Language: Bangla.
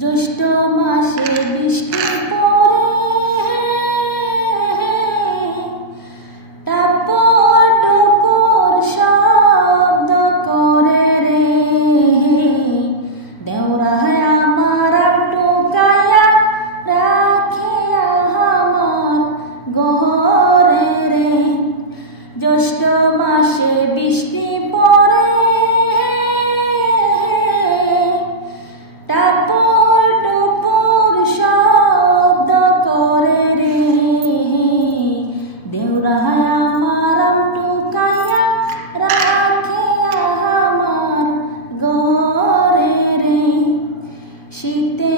জ্যৈষ্ঠ মাসে বৃষ্টি পড়ে টাপর টুপুর শব্দ করে রে দেওরায় আমার টুকায়া রাখে আমার ঘরে রে। জ্যৈষ্ঠ মাসে বৃষ্টি পড়ে টাপর টুপুর শব্দ করে রে দেওরায় আমার টুকায়া রাখে আমার ঘরে রে। শীতে